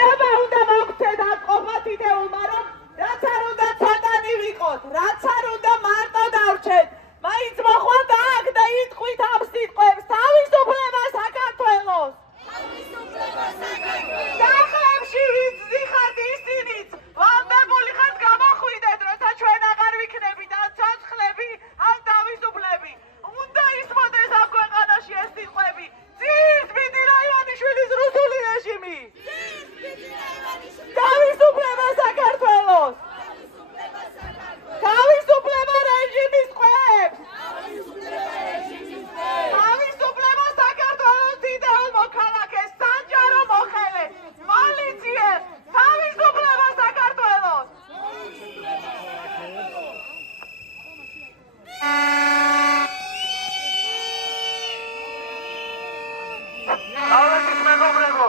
ღირება უნდა მოგცეთ აქ ყოფათ იდეულმა, რომ რაც არ უნდა ცოტანი ვიყოთ, რაც არ უნდა მარტო დავრჩეთ. მაინც მოხვდეთ აქ და იტყვით ამ სიტყვებს თავისუფლება საქართველოს. სახლებში ვიზიხართ ისინიც, ვალდებული ხართ გამოხვიდეთ, როცა ჩვენ აღარ ვიქნებით ან ცოცხლები, ან თავისუფლები. უნდა ისმოდეს ამ ქვეყანაში ეს სიტყვები. ძირითბიდი რაივანიშვილის რუსული რეჟიმი. თავისუფლება საქართველოს. თავისუფლება რეჟიმის ყველებს. თავისუფლება საქართველოს იდეალ მოქალაქეს, სანჯარო მოხელეს, პოლიციეს. თავისუფლება საქართველოს. ალეთის მეგობრებო,